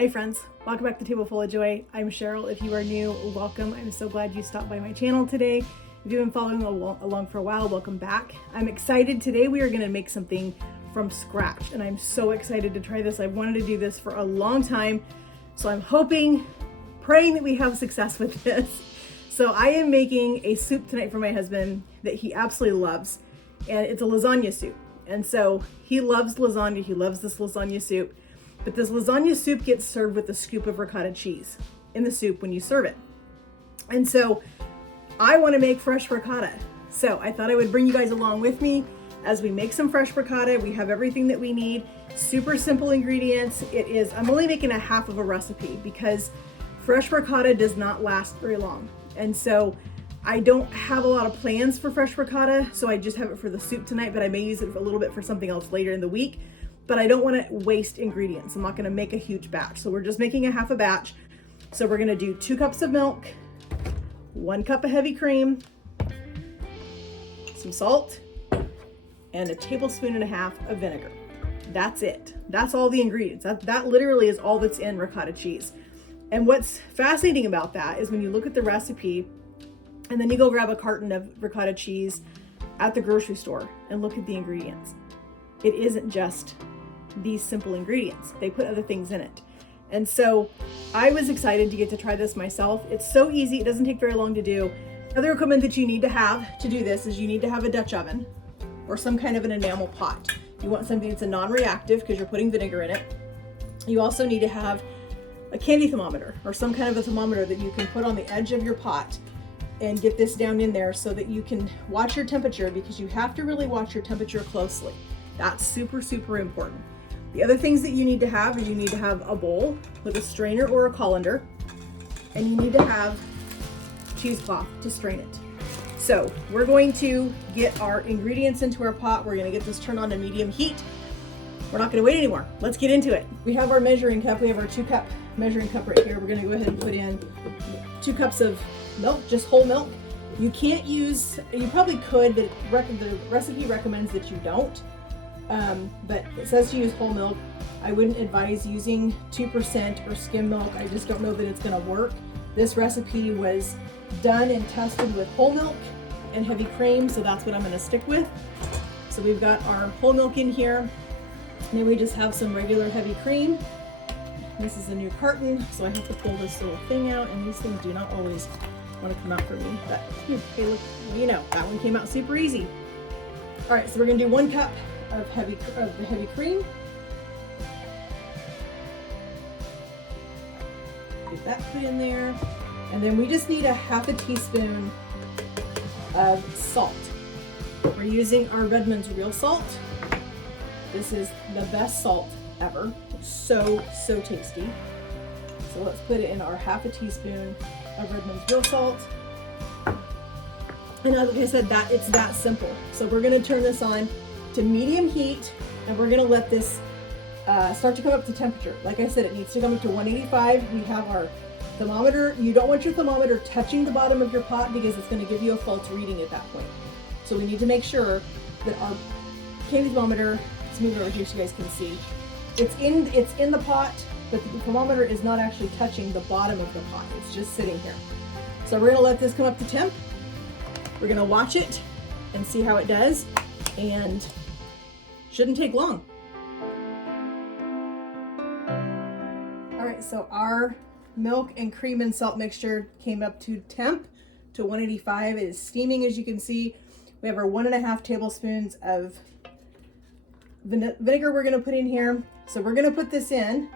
Hey friends, welcome back to Table Full of Joy. I'm Cheryl. If you are new, welcome. I'm so glad you stopped by my channel today. If you've been following along for a while, welcome back. I'm excited. Today we are going to make something from scratch, and I'm so excited to try this. I've wanted to do this for a long time, so I'm praying that we have success with this. So I am making a soup tonight for my husband that he absolutely loves, and it's a lasagna soup. And so he loves lasagna. He loves this lasagna soup. But this lasagna soup gets served with a scoop of ricotta cheese in the soup when you serve it. And so I want to make fresh ricotta. So I thought I would bring you guys along with me as we make some fresh ricotta. We have everything that we need, super simple ingredients. I'm only making a half of a recipe because fresh ricotta does not last very long. And so I don't have a lot of plans for fresh ricotta, so I just have it for the soup tonight, but I may use it a little bit for something else later in the week. But I don't want to waste ingredients. I'm not going to make a huge batch. So we're just making a half a batch. So we're going to do 2 cups of milk, 1 cup of heavy cream, some salt, and 1.5 tablespoons of vinegar. That's it. That's all the ingredients. That literally is all that's in ricotta cheese. And what's fascinating about that is when you look at the recipe and then you go grab a carton of ricotta cheese at the grocery store and look at the ingredients. It isn't just these simple ingredients. They put other things in it. And so I was excited to get to try this myself. It's so easy. It doesn't take very long to do. Other equipment that you need to have to do this is you need to have a Dutch oven or some kind of an enamel pot. You want something that's a non-reactive because you're putting vinegar in it. You also need to have a candy thermometer or some kind of a thermometer that you can put on the edge of your pot and get this down in there so that you can watch your temperature, because you have to really watch your temperature closely. That's super, super important. The other things that you need to have is you need to have a bowl with a strainer or a colander, and you need to have cheesecloth to strain it. So we're going to get our ingredients into our pot. We're going to get this turned on to medium heat. We're not going to wait anymore. Let's get into it. We have our measuring cup. We have our 2-cup measuring cup right here. We're going to go ahead and put in 2 cups of milk, just whole milk. You can't use, you probably could, but the recipe recommends that you don't. But it says to use whole milk. I wouldn't advise using 2% or skim milk. I just don't know that it's going to work. This recipe was done and tested with whole milk and heavy cream, so that's what I'm going to stick with. So we've got our whole milk in here, and then we just have some regular heavy cream. This is a new carton, so I have to pull this little thing out, and these things do not always want to come out for me. But hey, look, you know, that one came out super easy. All right, so we're going to do 1 cup of the heavy cream. Get that put in there. And then we just need a 1/2 teaspoon of salt. We're using our Redmond's real salt. This is the best salt ever. It's so tasty. So let's put it in our 1/2 teaspoon of Redmond's real salt. And like I said, it's that simple. So we're going to turn this on to medium heat, and we're going to let this start to come up to temperature. Like I said, it needs to come up to 185. We have our thermometer. You don't want your thermometer touching the bottom of your pot because it's going to give you a false reading at that point. So we need to make sure that our candy thermometer, let's move it over here so you guys can see, it's in the pot, but the thermometer is not actually touching the bottom of the pot. It's just sitting here. So we're going to let this come up to temp. We're going to watch it and see how it does, and shouldn't take long. All right, so our milk and cream and salt mixture came up to temp to 185. It is steaming, as you can see. We have our 1.5 tablespoons of vinegar we're going to put in here. So we're going to put this in,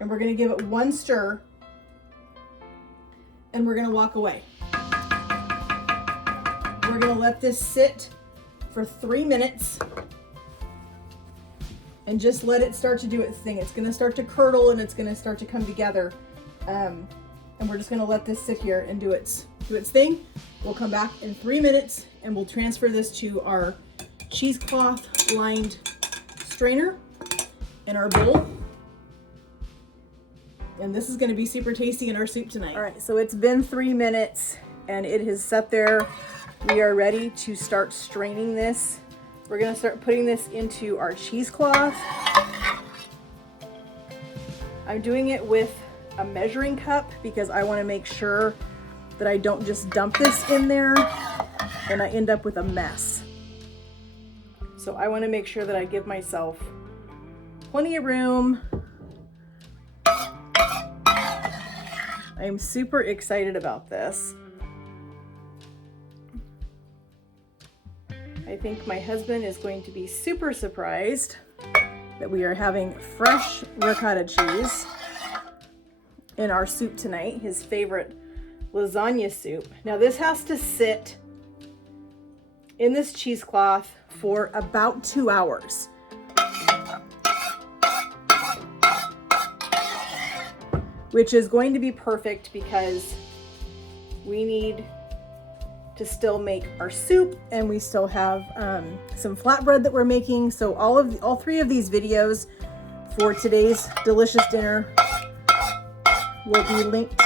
and we're going to give it 1 stir, and we're going to walk away. We're going to let this sit for 3 minutes and just let it start to do its thing. It's going to start to curdle, and it's going to start to come together. And we're just going to let this sit here and do its thing. We'll come back in 3 minutes, and we'll transfer this to our cheesecloth lined strainer in our bowl. And this is going to be super tasty in our soup tonight. All right, so it's been 3 minutes, and it has sat there. We are ready to start straining this. We're going to start putting this into our cheesecloth. I'm doing it with a measuring cup because I want to make sure that I don't just dump this in there and I end up with a mess. So I want to make sure that I give myself plenty of room. I'm super excited about this. I think my husband is going to be super surprised that we are having fresh ricotta cheese in our soup tonight, his favorite lasagna soup. Now this has to sit in this cheesecloth for about 2 hours. Which is going to be perfect because we need to still make our soup, and we still have some flatbread that we're making. So all three of these videos for today's delicious dinner will be linked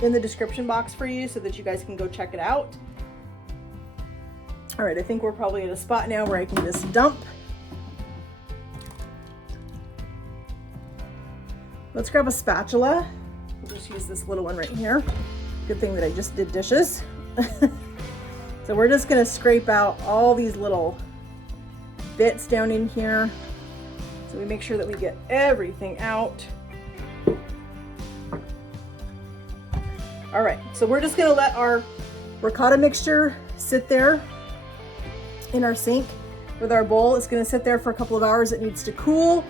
in the description box for you so that you guys can go check it out. All right, I think we're probably at a spot now where I can just dump. Let's grab a spatula. We'll just use this little one right here. Good thing that I just did dishes. So we're just gonna scrape out all these little bits down in here. So we make sure that we get everything out. All right, so we're just gonna let our ricotta mixture sit there in our sink with our bowl. It's gonna sit there for a couple of hours. It needs to cool,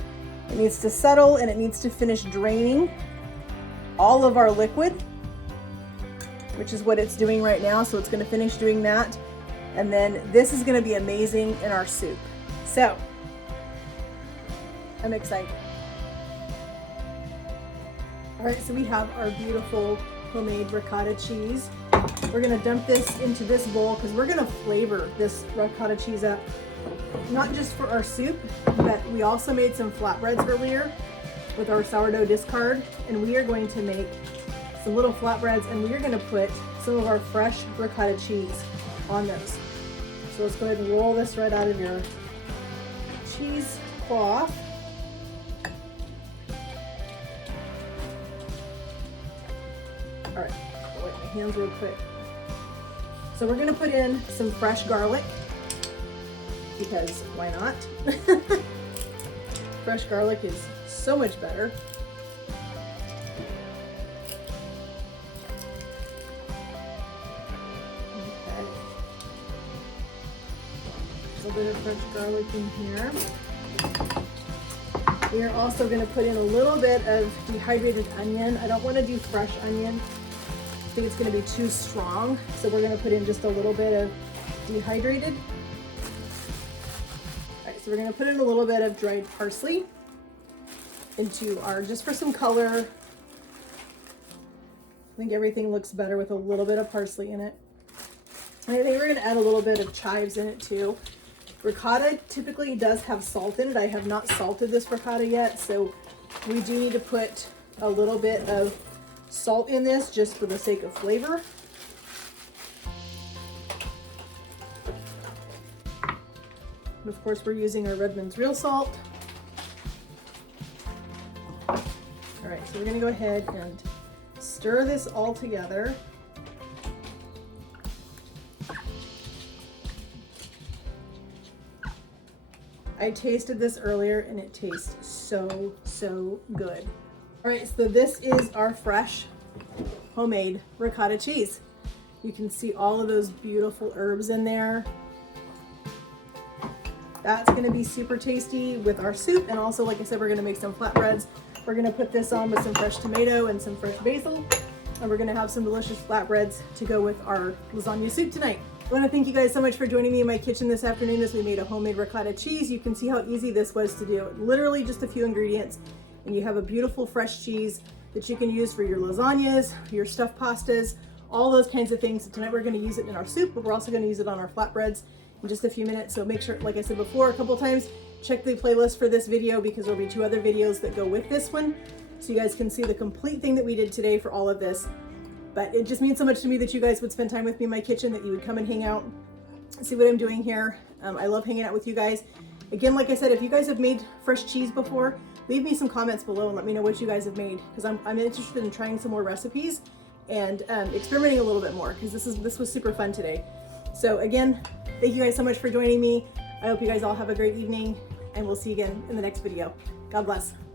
it needs to settle, and it needs to finish draining all of our liquid, which is what it's doing right now. So it's gonna finish doing that. And then this is gonna be amazing in our soup. So I'm excited. All right, so we have our beautiful homemade ricotta cheese. We're gonna dump this into this bowl because we're gonna flavor this ricotta cheese up, not just for our soup, but we also made some flatbreads earlier with our sourdough discard, and we are going to make some little flatbreads, and we are gonna put some of our fresh ricotta cheese on those. So let's go ahead and roll this right out of your cheesecloth. All right, I'll wipe my hands real quick. So we're gonna put in some fresh garlic, because why not? Fresh garlic is so much better. Okay. A little bit of fresh garlic in here. We are also going to put in a little bit of dehydrated onion. I don't want to do fresh onion. I think it's going to be too strong. So we're going to put in just a little bit of dehydrated. All right, so we're going to put in a little bit of dried parsley into our, just for some color. I think everything looks better with a little bit of parsley in it. And I think we're going to add a little bit of chives in it too. Ricotta typically does have salt in it. I have not salted this ricotta yet, so we do need to put a little bit of salt in this just for the sake of flavor. And of course, we're using our Redmond's real salt. All right, so we're gonna go ahead and stir this all together. I tasted this earlier and it tastes so, so good. All right, so this is our fresh homemade ricotta cheese. You can see all of those beautiful herbs in there. That's gonna be super tasty with our soup. And also, like I said, we're gonna make some flatbreads. We're gonna put this on with some fresh tomato and some fresh basil. And we're gonna have some delicious flatbreads to go with our lasagna soup tonight. I want to thank you guys so much for joining me in my kitchen this afternoon as we made a homemade ricotta cheese. You can see how easy this was to do. Literally just a few ingredients, and you have a beautiful fresh cheese that you can use for your lasagnas, your stuffed pastas, all those kinds of things. So tonight we're going to use it in our soup, but we're also going to use it on our flatbreads in just a few minutes. So make sure, like I said before a couple times, check the playlist for this video because there'll be 2 other videos that go with this one. So you guys can see the complete thing that we did today for all of this. But it just means so much to me that you guys would spend time with me in my kitchen, that you would come and hang out, see what I'm doing here. I love hanging out with you guys. Again, like I said, if you guys have made fresh cheese before, leave me some comments below and let me know what you guys have made, because I'm interested in trying some more recipes and experimenting a little bit more, because this was super fun today. So again, thank you guys so much for joining me. I hope you guys all have a great evening, and we'll see you again in the next video. God bless.